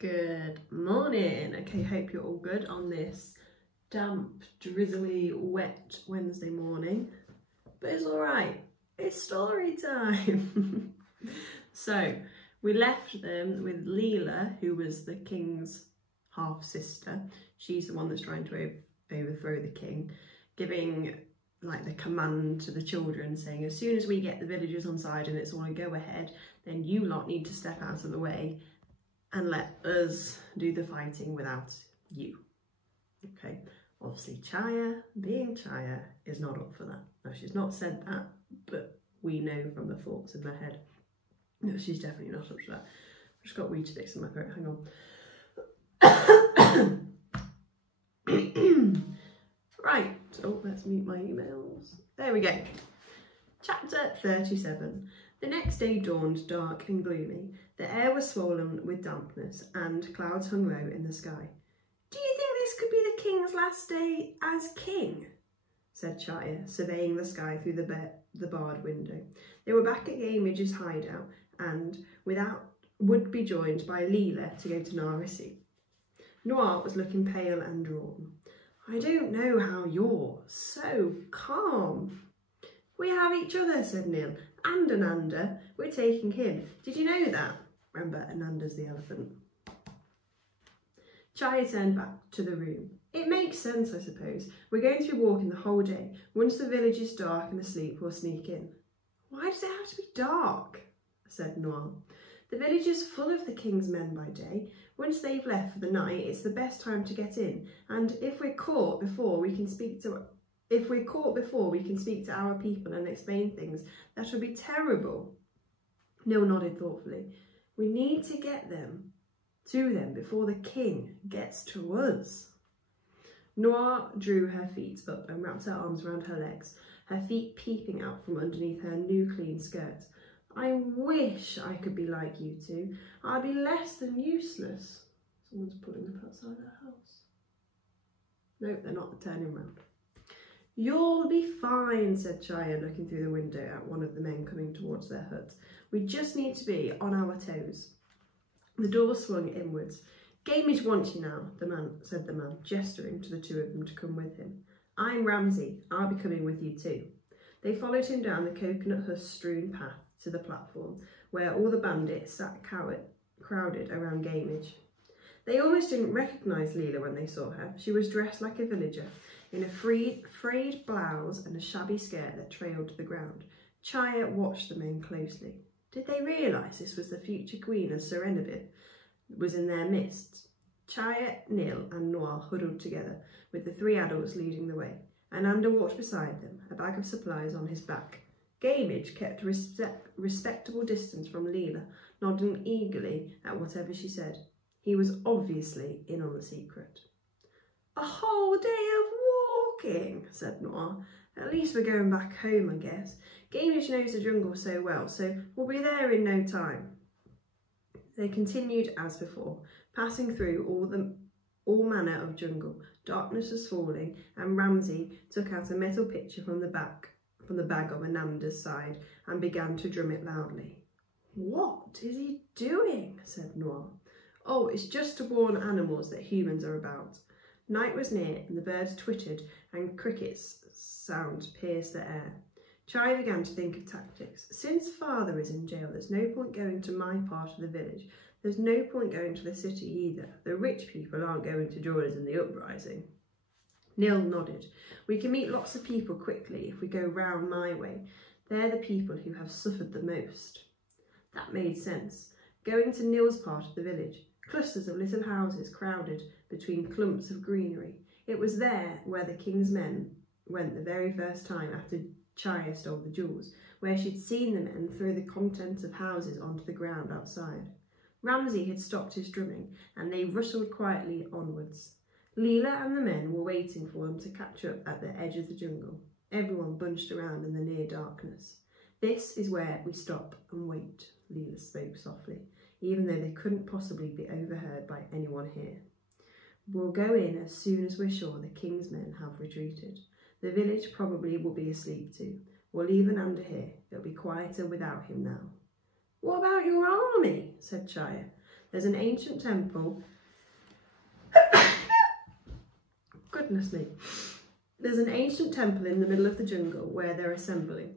Good morning. Okay, hope you're all good on this damp, drizzly, wet Wednesday morning. But it's all right. It's story time. So we left them with Leela, who was the king's half sister. She's the one that's trying to overthrow the king, giving like the command to the children, saying as soon as we get the villagers on side and it's all a go ahead, then you lot need to step out of the way and let us do the fighting without you. Okay, obviously Chaya, being Chaya, is not up for that. Now, she's not said that, but we know from the thoughts in her head, no, she's definitely not up to that. I've just got weed sticks in my throat, hang on. Right, oh, let's mute my emails. There we go. Chapter 37. The next day dawned dark and gloomy. The air was swollen with dampness and clouds hung low in the sky. "Do you think this could be the king's last day as king?" said Chaya, surveying the sky through the barred window. They were back at Gamige's hideout and would be joined by Leela to go to Narisi. Noir was looking pale and drawn. "I don't know how you're so calm." "We have each other," said Nil, "and Ananda. We're taking him. Did you know that?" Remember, Ananda's the elephant. Chaya turned back to the room. "It makes sense, I suppose. We're going to be walking the whole day. Once the village is dark and asleep, we'll sneak in." "Why does it have to be dark?" said Noir. "The village is full of the king's men by day. Once they've left for the night, it's the best time to get in. And if we're caught before we can speak to our people and explain things, that would be terrible." Nil nodded thoughtfully. "We need to get to them before the king gets to us." Noir drew her feet up and wrapped her arms around her legs, her feet peeping out from underneath her new clean skirt. "I wish I could be like you two. I'd be less than useless." Someone's pulling up outside their house. Nope, they're not turning round. "You'll be fine," said Chaya, looking through the window at one of the men coming towards their hut. "We just need to be on our toes." The door swung inwards. "Gamige wants you now," said the man, gesturing to the two of them to come with him. "I'm Ramsay. I'll be coming with you too." They followed him down the coconut husk-strewn path to the platform, where all the bandits sat crowded around Gamige. They almost didn't recognise Leela when they saw her. She was dressed like a villager, in a frayed blouse and a shabby skirt that trailed to the ground. Chaya watched the men closely. Did they realise this was the future queen as Serenibid was in their midst? Chaya, Nil and Noir huddled together, with the three adults leading the way. Ananda walked beside them, a bag of supplies on his back. Gamige kept a respectable distance from Leela, nodding eagerly at whatever she said. He was obviously in on the secret. "A whole day of walking," said Noir. "At least we're going back home, I guess. Gamige knows the jungle so well, so we'll be there in no time." They continued as before, passing through all manner of jungle. Darkness was falling, and Ramsay took out a metal pitcher from the bag of Ananda's side and began to drum it loudly. "What is he doing?" said Noir. "Oh, it's just to warn animals that humans are about." Night was near, and the birds twittered, and crickets' sounds pierced the air. Chaya began to think of tactics. "Since father is in jail, there's no point going to my part of the village. There's no point going to the city either. The rich people aren't going to join us in the uprising." Nil nodded. "We can meet lots of people quickly if we go round my way. They're the people who have suffered the most." That made sense. Going to Nil's part of the village. Clusters of little houses crowded between clumps of greenery. It was there where the king's men went the very first time after Chaya stole the jewels, where she'd seen the men throw the contents of houses onto the ground outside. Ramsay had stopped his drumming, and they rustled quietly onwards. Leela and the men were waiting for them to catch up at the edge of the jungle, everyone bunched around in the near darkness. "This is where we stop and wait," Leela spoke softly, even though they couldn't possibly be overheard by anyone here. "We'll go in as soon as we're sure the king's men have retreated. The village probably will be asleep too. We'll leave Ananda here. It'll be quieter without him now." "What about your army?" said Chaya. There's an ancient temple. Goodness me. There's an ancient temple in the middle of the jungle where they're assembling.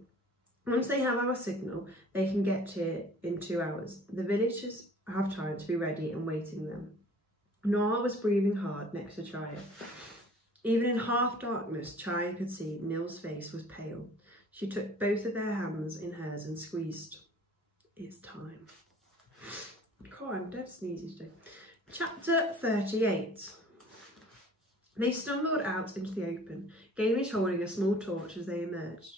Once they have our signal, they can get here in 2 hours. The villagers have time to be ready and waiting them. Noir was breathing hard next to Chaya. Even in half darkness, Chaya could see Nil's face was pale. She took both of their hands in hers and squeezed. It's time. God, I'm dead sneezy today. Chapter 38. They stumbled out into the open, Gamish holding a small torch as they emerged.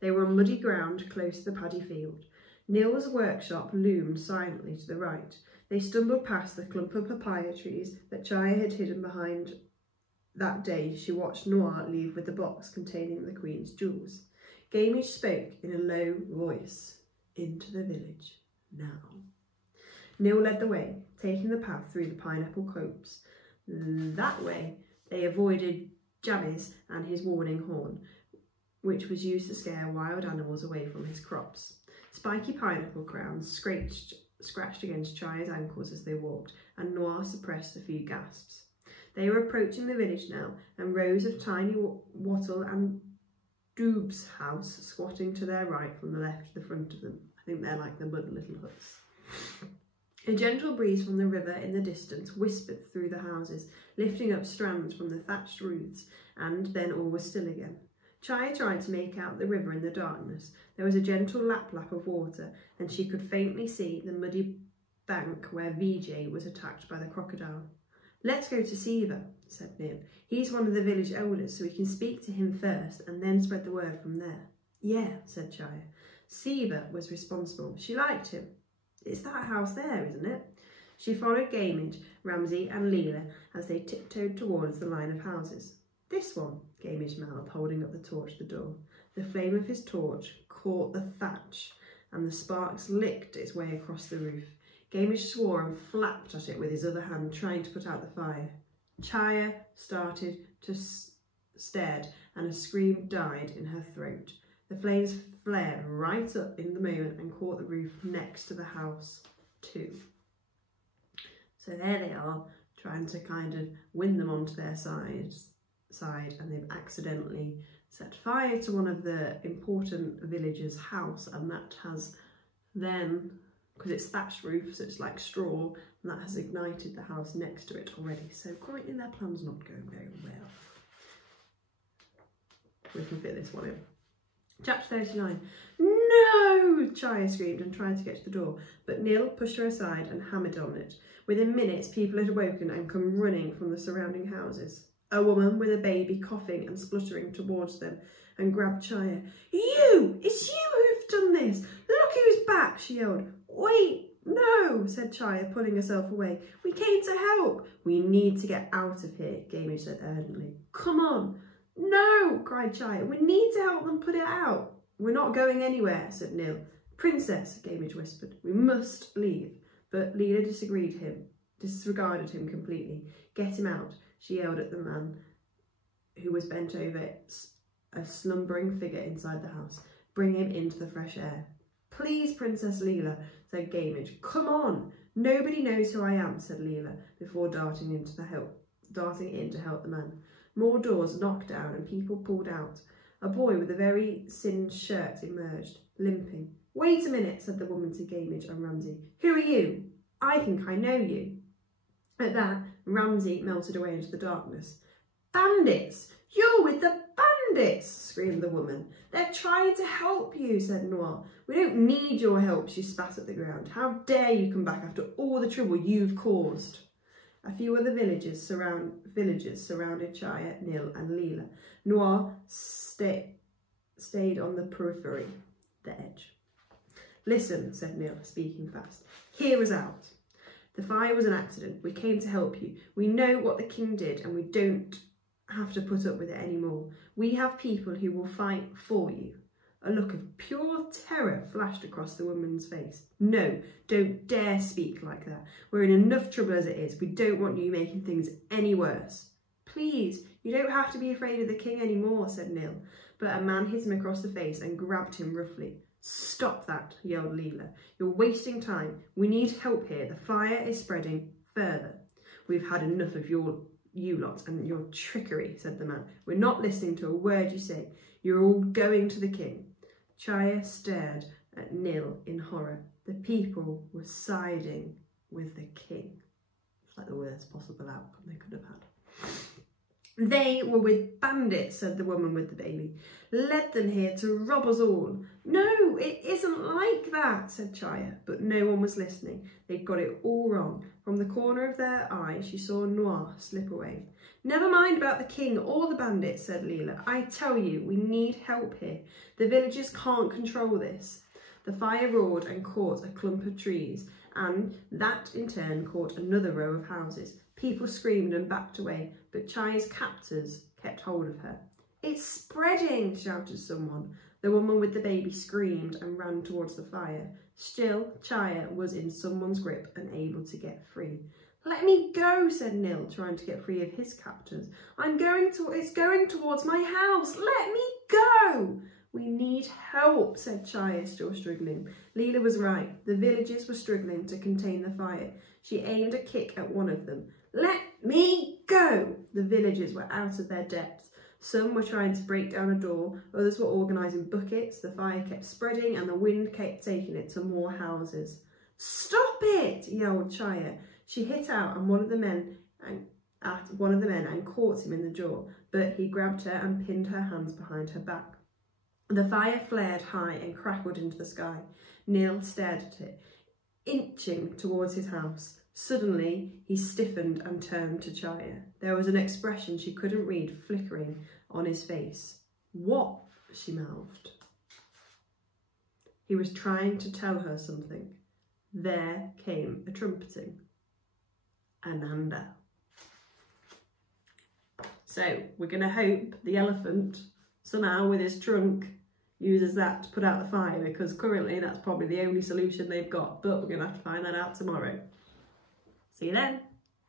They were on muddy ground close to the paddy field. Nil's workshop loomed silently to the right. They stumbled past the clump of papaya trees that Chaya had hidden behind. That day she watched Noir leave with the box containing the Queen's jewels. Gamish spoke in a low voice. Into the village, now. Nil led the way, taking the path through the pineapple copse. That way they avoided Janice and his warning horn, which was used to scare wild animals away from his crops. Spiky pineapple crowns scratched against Chaya's ankles as they walked, and Noir suppressed a few gasps. They were approaching the village now, and rows of tiny wattle and Doob's house squatting to their right from the left to the front of them. I think they're like the mud little huts. A gentle breeze from the river in the distance whispered through the houses, lifting up strands from the thatched roofs, and then all was still again. Chaya tried to make out the river in the darkness. There was a gentle lap-lap of water, and she could faintly see the muddy bank where Vijay was attacked by the crocodile. Let's go to Siva, said Nil. He's one of the village elders, so we can speak to him first and then spread the word from there. Yeah, said Chaya. Siva was responsible. She liked him. It's that house there, isn't it? She followed Gamage, Ramsay and Leela as they tiptoed towards the line of houses. This one, Gamage mouthed, holding up the torch to the door. The flame of his torch caught the thatch and the sparks licked its way across the roof. Gamage swore and flapped at it with his other hand, trying to put out the fire. Chaya started to stared, and a scream died in her throat. The flames flared right up in the moment and caught the roof next to the house too. So there they are, trying to kind of win them onto their side, and they've accidentally set fire to one of the important villagers' house, and that has then, because it's thatched roof, so it's like straw, and that has ignited the house next to it already. So currently their plan's not going very well. We can fit this one in. Chapter 39. No! Chaya screamed and tried to get to the door, but Nil pushed her aside and hammered on it. Within minutes, people had awoken and come running from the surrounding houses. A woman with a baby coughing and spluttering towards them and grabbed Chaya. You! It's you who've done this! Look who's back! She yelled. Wait! No! Said Chaya, pulling herself away. We came to help! We need to get out of here, Gamage said urgently. Come on! No! Cried Chaya. We need to help them put it out. We're not going anywhere, said Nil. Princess, Gamage whispered. We must leave. But Leela disregarded him completely. Get him out, she yelled at the man who was bent over a slumbering figure inside the house. Bring him into the fresh air. Please, Princess Leela, said Gamage. Come on. Nobody knows who I am, said Leela, before darting in to help the man. More doors knocked down and people pulled out. A boy with a very singed shirt emerged, limping. Wait a minute, said the woman to Gamage and Ramsay. Who are you? I think I know you. At that, Ramsay melted away into the darkness. Bandits! You're with the bandits! Screamed the woman. They're trying to help you, said Noir. We don't need your help, she spat at the ground. How dare you come back after all the trouble you've caused? A few other villagers surrounded Chaya, Nil and Leela. Noir stayed on the periphery, the edge. Listen, said Nil, speaking fast. Hear us out. The fire was an accident. We came to help you. We know what the king did and we don't have to put up with it anymore. We have people who will fight for you. A look of pure terror flashed across the woman's face. No, don't dare speak like that. We're in enough trouble as it is. We don't want you making things any worse. Please, you don't have to be afraid of the king anymore, said Nil. But a man hit him across the face and grabbed him roughly. Stop that, yelled Leela. You're wasting time. We need help here. The fire is spreading further. We've had enough of you lot and your trickery, said the man. We're not listening to a word you say. You're all going to the king. Chaya stared at Nil in horror. The people were siding with the king. It's like the worst possible outcome they could have had. They were with bandits, said the woman with the baby. Led them here to rob us all. No, it isn't like that, said Chaya, but no one was listening. They'd got it all wrong. From the corner of their eye, she saw Noir slip away. Never mind about the king or the bandits, said Leela. I tell you, we need help here. The villagers can't control this. The fire roared and caught a clump of trees, and that in turn caught another row of houses. People screamed and backed away, but Chaya's captors kept hold of her. It's spreading, shouted someone. The woman with the baby screamed and ran towards the fire. Still, Chaya was in someone's grip and able to get free. Let me go, said Nil, trying to get free of his captors. It's going towards my house. Let me go. We need help, said Chaya, still struggling. Leela was right. The villagers were struggling to contain the fire. She aimed a kick at one of them. Let me go! The villagers were out of their depths. Some were trying to break down a door, others were organising buckets. The fire kept spreading and the wind kept taking it to more houses. Stop it! Yelled Chaya. She hit out at one of the men and caught him in the jaw, but he grabbed her and pinned her hands behind her back. The fire flared high and crackled into the sky. Nil stared at it, inching towards his house. Suddenly, he stiffened and turned to Chaya. There was an expression she couldn't read flickering on his face. What? She mouthed. He was trying to tell her something. There came a trumpeting. Ananda. So, we're going to hope the elephant, somehow with his trunk, uses that to put out the fire, because currently that's probably the only solution they've got, but we're going to have to find that out tomorrow. See you then.